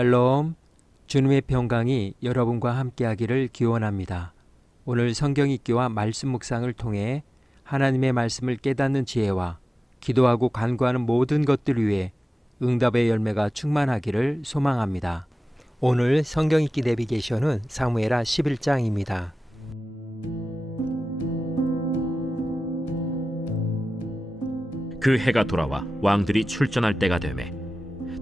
샬롬, 주님의 평강이 여러분과 함께하기를 기원합니다. 오늘 성경 읽기와 말씀 묵상을 통해 하나님의 말씀을 깨닫는 지혜와 기도하고 간구하는 모든 것들 위해 응답의 열매가 충만하기를 소망합니다. 오늘 성경 읽기 내비게이션은 사무엘하 11장입니다. 그 해가 돌아와 왕들이 출전할 때가 되매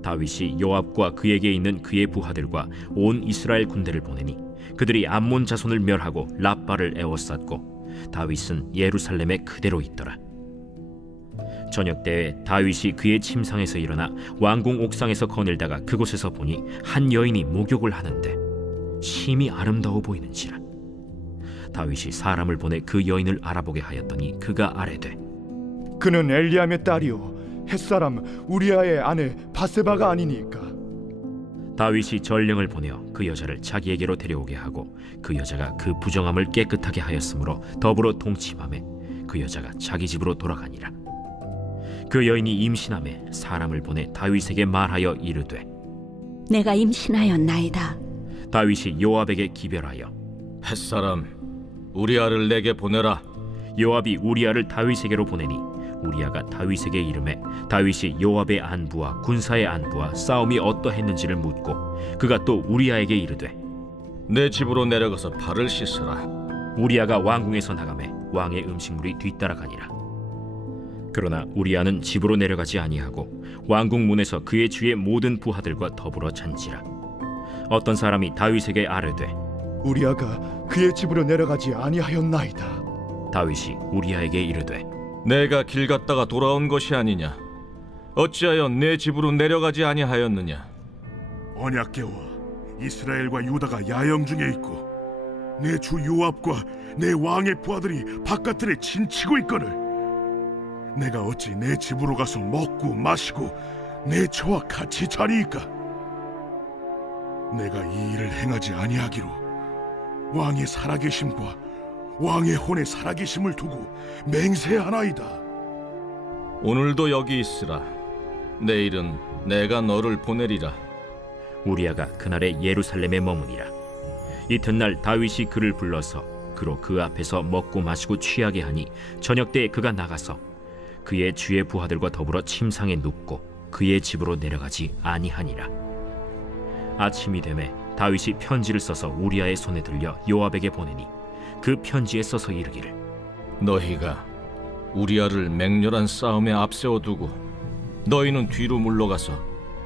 다윗이 요압과 그에게 있는 그의 부하들과 온 이스라엘 군대를 보내니 그들이 암몬 자손을 멸하고 랍바를 에워쌌고 다윗은 예루살렘에 그대로 있더라. 저녁 때에 다윗이 그의 침상에서 일어나 왕궁 옥상에서 거닐다가 그곳에서 보니 한 여인이 목욕을 하는데 심히 아름다워 보이는지라. 다윗이 사람을 보내 그 여인을 알아보게 하였더니 그가 아뢰되 그는 엘리암의 딸이요 햇사람 우리아의 아내 바세바가 아니니까. 다윗이 전령을 보내어 그 여자를 자기에게로 데려오게 하고 그 여자가 그 부정함을 깨끗하게 하였으므로 더불어 동침하매 그 여자가 자기 집으로 돌아가니라. 그 여인이 임신하매 사람을 보내 다윗에게 말하여 이르되 내가 임신하였나이다. 다윗이 요압에게 기별하여 햇사람 우리아를 내게 보내라. 요압이 우리아를 다윗에게로 보내니 우리아가 다윗에게 이르매 다윗이 요압의 안부와 군사의 안부와 싸움이 어떠했는지를 묻고 그가 또 우리아에게 이르되 내 집으로 내려가서 발을 씻으라. 우리아가 왕궁에서 나가매 왕의 음식물이 뒤따라가니라. 그러나 우리아는 집으로 내려가지 아니하고 왕궁 문에서 그의 주의 모든 부하들과 더불어 잔지라. 어떤 사람이 다윗에게 아뢰되 우리아가 그의 집으로 내려가지 아니하였나이다. 다윗이 우리아에게 이르되 내가 길 갔다가 돌아온 것이 아니냐? 어찌하여 내 집으로 내려가지 아니하였느냐? 언약궤와 이스라엘과 유다가 야영 중에 있고 내 주 요압과 내 왕의 부하들이 바깥들에 진치고 있거늘 내가 어찌 내 집으로 가서 먹고 마시고 내 처와 같이 자리이까? 내가 이 일을 행하지 아니하기로 왕의 살아계심과 왕의 혼의 살아계심을 두고 맹세하나이다. 오늘도 여기 있으라. 내일은 내가 너를 보내리라. 우리아가 그날에 예루살렘에 머무니라. 이튿날 다윗이 그를 불러서 그로 그 앞에서 먹고 마시고 취하게 하니 저녁 때에 그가 나가서 그의 주의 부하들과 더불어 침상에 눕고 그의 집으로 내려가지 아니하니라. 아침이 되매 다윗이 편지를 써서 우리아의 손에 들려 요압에게 보내니 그 편지에 써서 이르기를 너희가 우리아를 맹렬한 싸움에 앞세워두고 너희는 뒤로 물러가서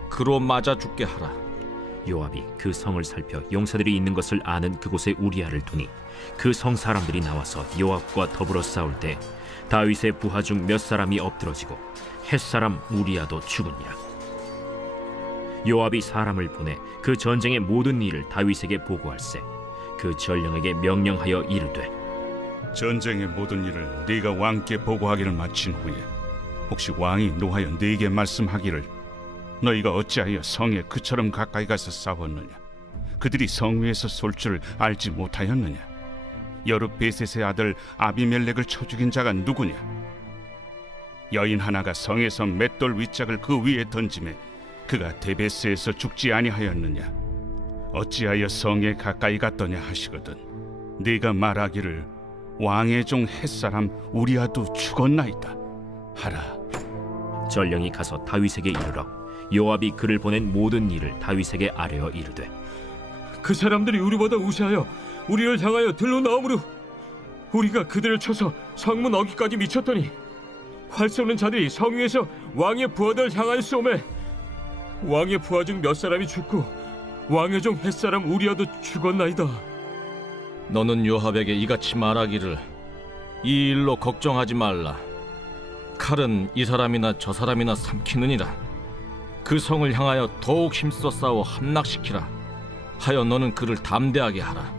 그로 맞아 죽게 하라. 요압이 그 성을 살펴 용사들이 있는 것을 아는 그곳에 우리아를 두니 그 성 사람들이 나와서 요압과 더불어 싸울 때 다윗의 부하 중 몇 사람이 엎드러지고 햇사람 우리아도 죽으니라. 요압이 사람을 보내 그 전쟁의 모든 일을 다윗에게 보고할세 그 전령에게 명령하여 이르되 전쟁의 모든 일을 네가 왕께 보고하기를 마친 후에 혹시 왕이 노하여 네게 말씀하기를 너희가 어찌하여 성에 그처럼 가까이 가서 싸웠느냐? 그들이 성 위에서 쏠 줄 알지 못하였느냐? 여룻베셋의 아들 아비멜렉을 쳐 죽인 자가 누구냐? 여인 하나가 성에서 맷돌 윗짝을 그 위에 던지매 그가 데베스에서 죽지 아니하였느냐? 어찌하여 성에 가까이 갔더냐 하시거든 네가 말하기를 왕의 종 햇사람 우리아도 죽었나이다 하라. 전령이 가서 다윗에게 이르러 요압이 그를 보낸 모든 일을 다윗에게 아뢰어 이르되 그 사람들이 우리보다 우세하여 우리를 향하여 들로 나오므로 우리가 그들을 쳐서 성문 어귀까지 미쳤더니 활 쏘는 자들이 성 위에서 왕의 부하들을 향하여 쏘매 왕의 부하 중 몇 사람이 죽고 왕의 종 햇사람 우리아도 죽었나이다. 너는 요압에게 이같이 말하기를 이 일로 걱정하지 말라. 칼은 이 사람이나 저 사람이나 삼키느니라. 그 성을 향하여 더욱 힘써 싸워 함락시키라 하여 너는 그를 담대하게 하라.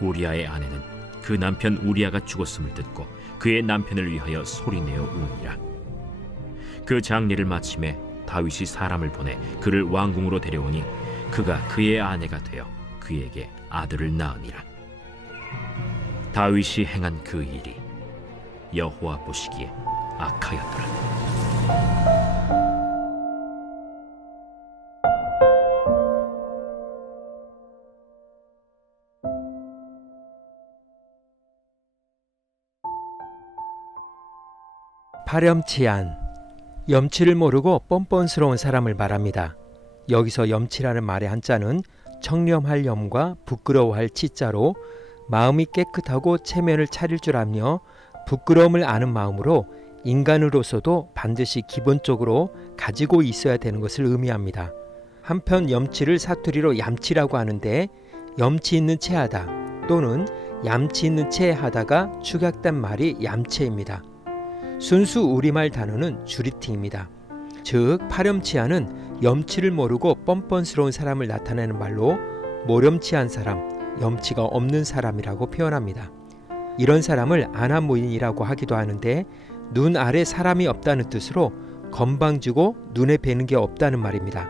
우리아의 아내는 그 남편 우리아가 죽었음을 듣고 그의 남편을 위하여 소리내어 우니라. 그 장례를 마침에 다윗이 사람을 보내 그를 왕궁으로 데려오니 그가 그의 아내가 되어 그에게 아들을 낳으니라. 다윗이 행한 그 일이 여호와 보시기에 악하였더라. 파렴치한, 염치를 모르고 뻔뻔스러운 사람을 말합니다. 여기서 염치라는 말의 한자는 청렴할 염과 부끄러워할 치자로 마음이 깨끗하고 체면을 차릴 줄 알며 부끄러움을 아는 마음으로 인간으로서도 반드시 기본적으로 가지고 있어야 되는 것을 의미합니다. 한편 염치를 사투리로 얌치라고 하는데 염치 있는 체하다 또는 얌치 있는 체하다가 축약된 말이 얌체입니다. 순수 우리말 단어는 주리티입니다. 즉 파렴치한은 염치를 모르고 뻔뻔스러운 사람을 나타내는 말로 모렴치한 사람, 염치가 없는 사람이라고 표현합니다. 이런 사람을 아나무인이라고 하기도 하는데 눈 아래 사람이 없다는 뜻으로 건방지고 눈에 뵈는 게 없다는 말입니다.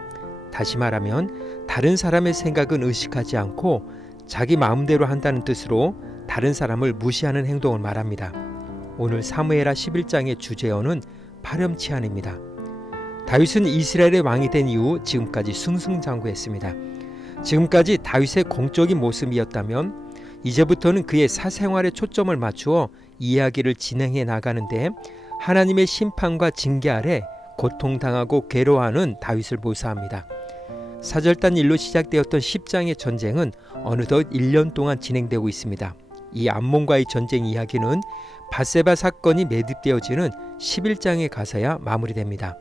다시 말하면 다른 사람의 생각은 의식하지 않고 자기 마음대로 한다는 뜻으로 다른 사람을 무시하는 행동을 말합니다. 오늘 사무엘하 11장의 주제어는 파렴치한입니다. 다윗은 이스라엘의 왕이 된 이후 지금까지 승승장구했습니다. 지금까지 다윗의 공적인 모습이었다면 이제부터는 그의 사생활에 초점을 맞추어 이야기를 진행해 나가는데 하나님의 심판과 징계 아래 고통당하고 괴로워하는 다윗을 묘사합니다. 사절단 일로 시작되었던 10장의 전쟁은 어느덧 1년 동안 진행되고 있습니다. 이 암몬과의 전쟁 이야기는 밧세바 사건이 매듭되어지는 11장에 가서야 마무리됩니다.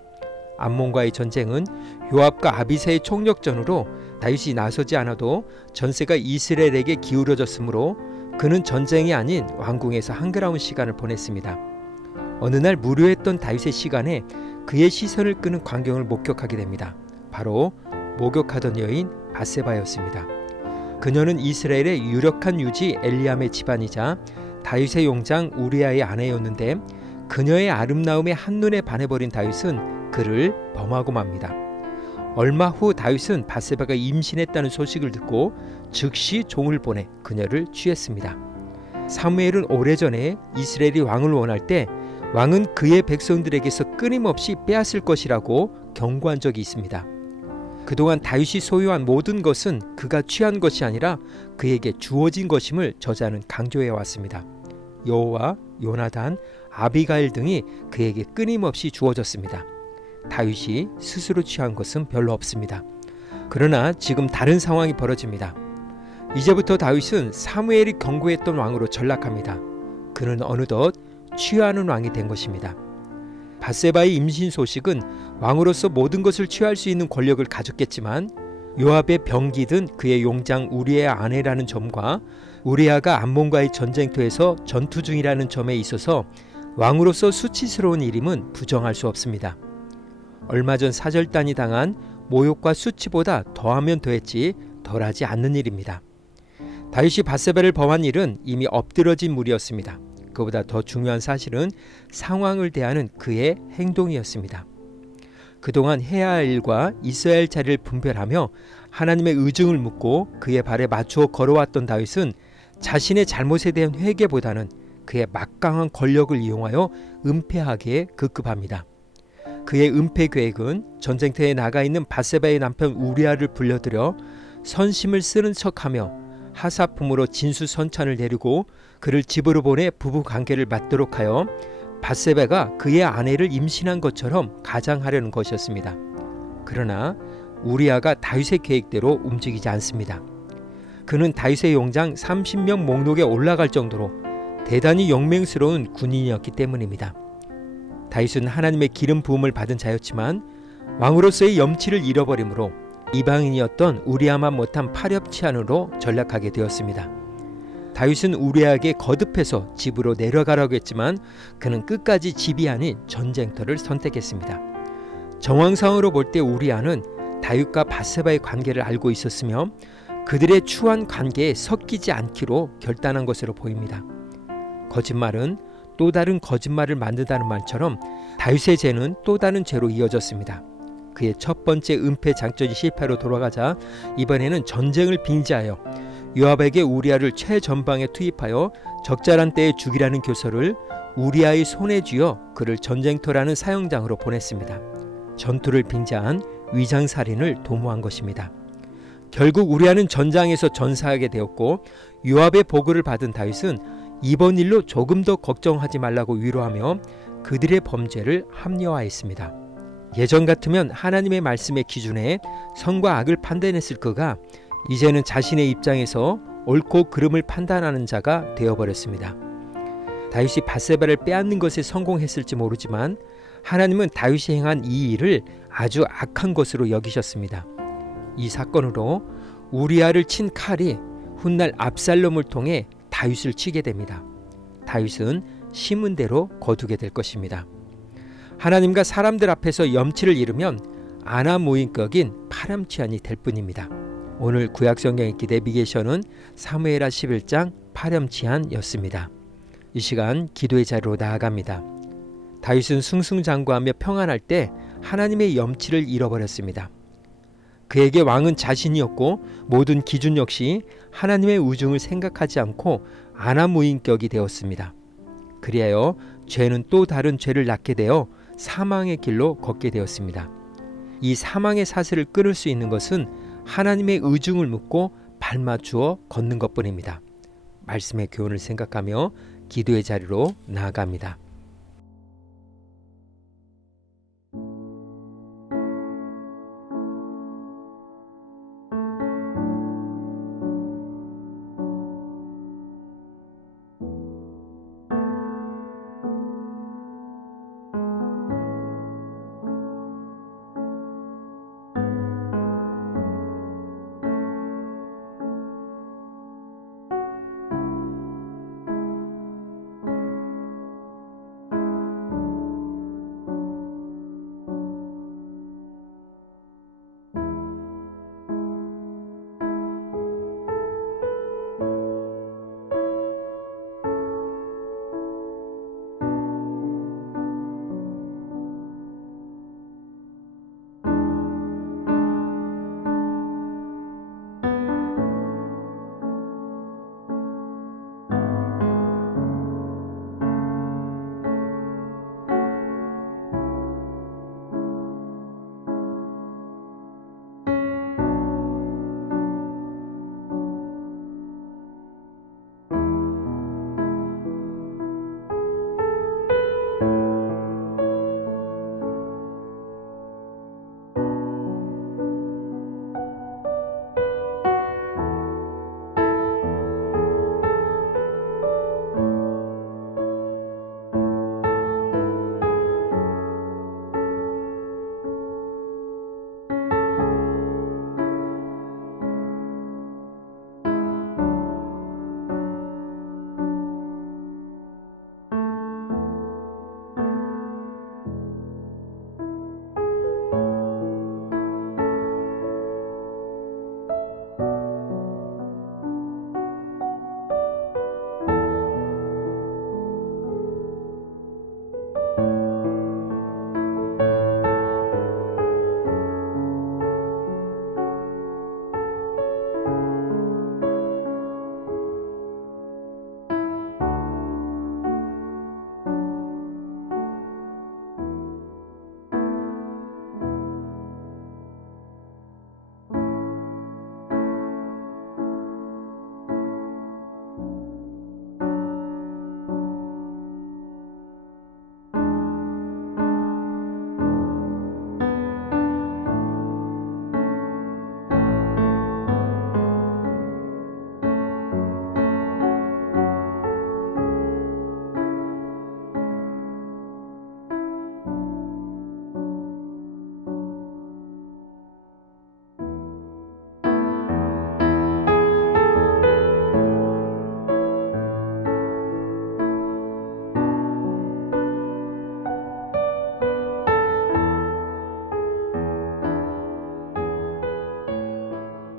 암몬과의 전쟁은 요압과 아비새의 총력전으로 다윗이 나서지 않아도 전세가 이스라엘에게 기울어졌으므로 그는 전쟁이 아닌 왕궁에서 한가로운 시간을 보냈습니다. 어느 날 무료했던 다윗의 시간에 그의 시선을 끄는 광경을 목격하게 됩니다. 바로 목욕하던 여인 밧세바였습니다. 그녀는 이스라엘의 유력한 유지 엘리암의 집안이자 다윗의 용장 우리아의 아내였는데 그녀의 아름다움에 한눈에 반해버린 다윗은 그를 범하고 맙니다. 얼마 후 다윗은 밧세바가 임신했다는 소식을 듣고 즉시 종을 보내 그녀를 취했습니다. 사무엘은 오래전에 이스라엘이 왕을 원할 때 왕은 그의 백성들에게서 끊임없이 빼앗을 것이라고 경고한 적이 있습니다. 그동안 다윗이 소유한 모든 것은 그가 취한 것이 아니라 그에게 주어진 것임을 저자는 강조해 왔습니다. 여호와, 요나단, 아비가일 등이 그에게 끊임없이 주어졌습니다. 다윗이 스스로 취한 것은 별로 없습니다. 그러나 지금 다른 상황이 벌어집니다. 이제부터 다윗은 사무엘이 경고했던 왕으로 전락합니다. 그는 어느덧 취하는 왕이 된 것입니다. 밧세바의 임신 소식은 왕으로서 모든 것을 취할 수 있는 권력을 가졌겠지만 요압의 병기든 그의 용장 우리의 아내라는 점과 우리아가 암몬과의 전쟁터에서 전투 중이라는 점에 있어서 왕으로서 수치스러운 일임은 부정할 수 없습니다. 얼마 전 사절단이 당한 모욕과 수치보다 더하면 더했지 덜하지 않는 일입니다. 다윗이 밧세바를 범한 일은 이미 엎드러진 물이었습니다. 그보다 더 중요한 사실은 상황을 대하는 그의 행동이었습니다. 그동안 해야 할 일과 있어야 할 자리를 분별하며 하나님의 의중을 묻고 그의 발에 맞추어 걸어왔던 다윗은 자신의 잘못에 대한 회개보다는 그의 막강한 권력을 이용하여 은폐하기에 급급합니다. 그의 은폐 계획은 전쟁터에 나가 있는 밧세바의 남편 우리아를 불러들여 선심을 쓰는 척하며 하사품으로 진수선찬을 내리고 그를 집으로 보내 부부 관계를 맺도록 하여 밧세바가 그의 아내를 임신한 것처럼 가장하려는 것이었습니다. 그러나 우리아가 다윗의 계획대로 움직이지 않습니다. 그는 다윗의 용장 30명 목록에 올라갈 정도로 대단히 영맹스러운 군인이었기 때문입니다. 다윗은 하나님의 기름 부음을 받은 자였지만 왕으로서의 염치를 잃어버림으로 이방인이었던 우리아만 못한 파렵치안으로 전락하게 되었습니다. 다윗은 우리아에게 거듭해서 집으로 내려가라고 했지만 그는 끝까지 집이 아닌 전쟁터를 선택했습니다. 정황상으로 볼 때 우리아는 다윗과 밧세바의 관계를 알고 있었으며 그들의 추한 관계에 섞이지 않기로 결단한 것으로 보입니다. 거짓말은 또 다른 거짓말을 만든다는 말처럼 다윗의 죄는 또 다른 죄로 이어졌습니다. 그의 첫 번째 은폐 작전이 실패로 돌아가자 이번에는 전쟁을 빙자하여 요압에게 우리아를 최전방에 투입하여 적절한 때에 죽이라는 교서를 우리아의 손에 쥐어 그를 전쟁터라는 사형장으로 보냈습니다. 전투를 빙자한 위장살인을 도모한 것입니다. 결국 우리아는 전장에서 전사하게 되었고 요압의 보고를 받은 다윗은 이번 일로 조금 더 걱정하지 말라고 위로하며 그들의 범죄를 합리화했습니다. 예전 같으면 하나님의 말씀의 기준에 선과 악을 판단했을 그가 이제는 자신의 입장에서 옳고 그름을 판단하는 자가 되어버렸습니다. 다윗이 밧세바를 빼앗는 것에 성공했을지 모르지만 하나님은 다윗이 행한 이 일을 아주 악한 것으로 여기셨습니다. 이 사건으로 우리아를 친 칼이 훗날 압살롬을 통해 다윗을 치게 됩니다. 다윗은 심은 대로 거두게 될 것입니다. 하나님과 사람들 앞에서 염치를 잃으면 아나무인격인 파렴치한이 될 뿐입니다. 오늘 구약성경 읽기 내비게이션은 사무엘하 11장 파렴치한이었습니다. 이 시간 기도의 자리로 나아갑니다. 다윗은 승승장구하며 평안할 때 하나님의 염치를 잃어버렸습니다. 그에게 왕은 자신이었고 모든 기준 역시 하나님의 우중을 생각하지 않고 아나무인격이 되었습니다. 그리하여 죄는 또 다른 죄를 낳게 되어 사망의 길로 걷게 되었습니다. 이 사망의 사슬을 끊을 수 있는 것은 하나님의 의중을 묻고 발맞추어 걷는 것뿐입니다. 말씀의 교훈을 생각하며 기도의 자리로 나아갑니다.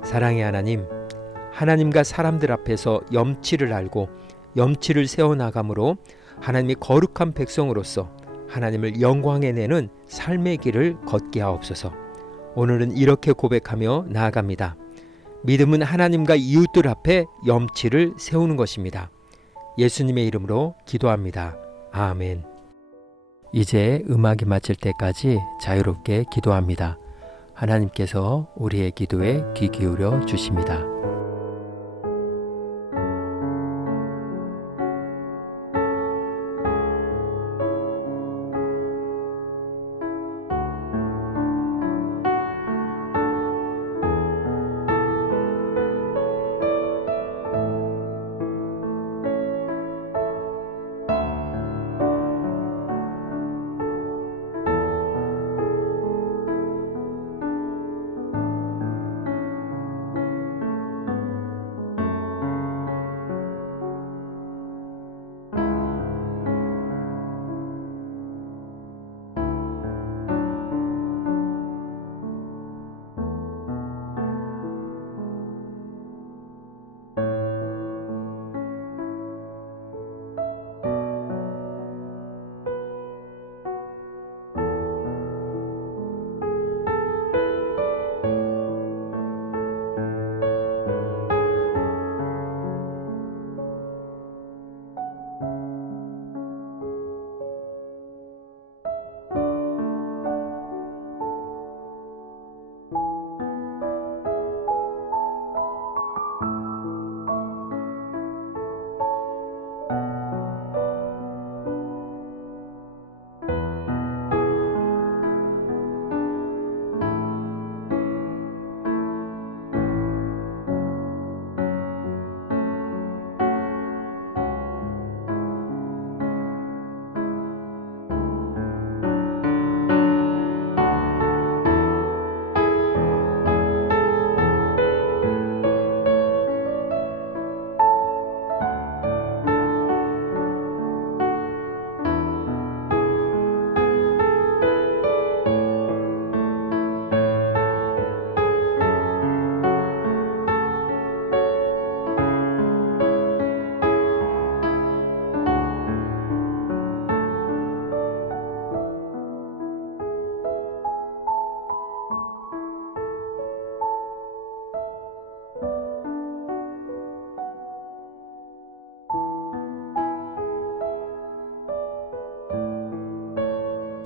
사랑의 하나님, 하나님과 사람들 앞에서 염치를 알고 염치를 세워나감으로 하나님의 거룩한 백성으로서 하나님을 영광에 내는 삶의 길을 걷게 하옵소서. 오늘은 이렇게 고백하며 나아갑니다. 믿음은 하나님과 이웃들 앞에 염치를 세우는 것입니다. 예수님의 이름으로 기도합니다. 아멘. 이제 음악이 마칠 때까지 자유롭게 기도합니다. 하나님께서 우리의 기도에 귀 기울여 주십니다.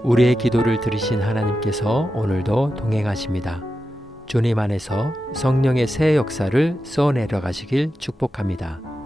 우리의 기도를 들으신 하나님께서 오늘도 동행하십니다. 주님 안에서 성령의 새 역사를 쏘내려 가시길 축복합니다.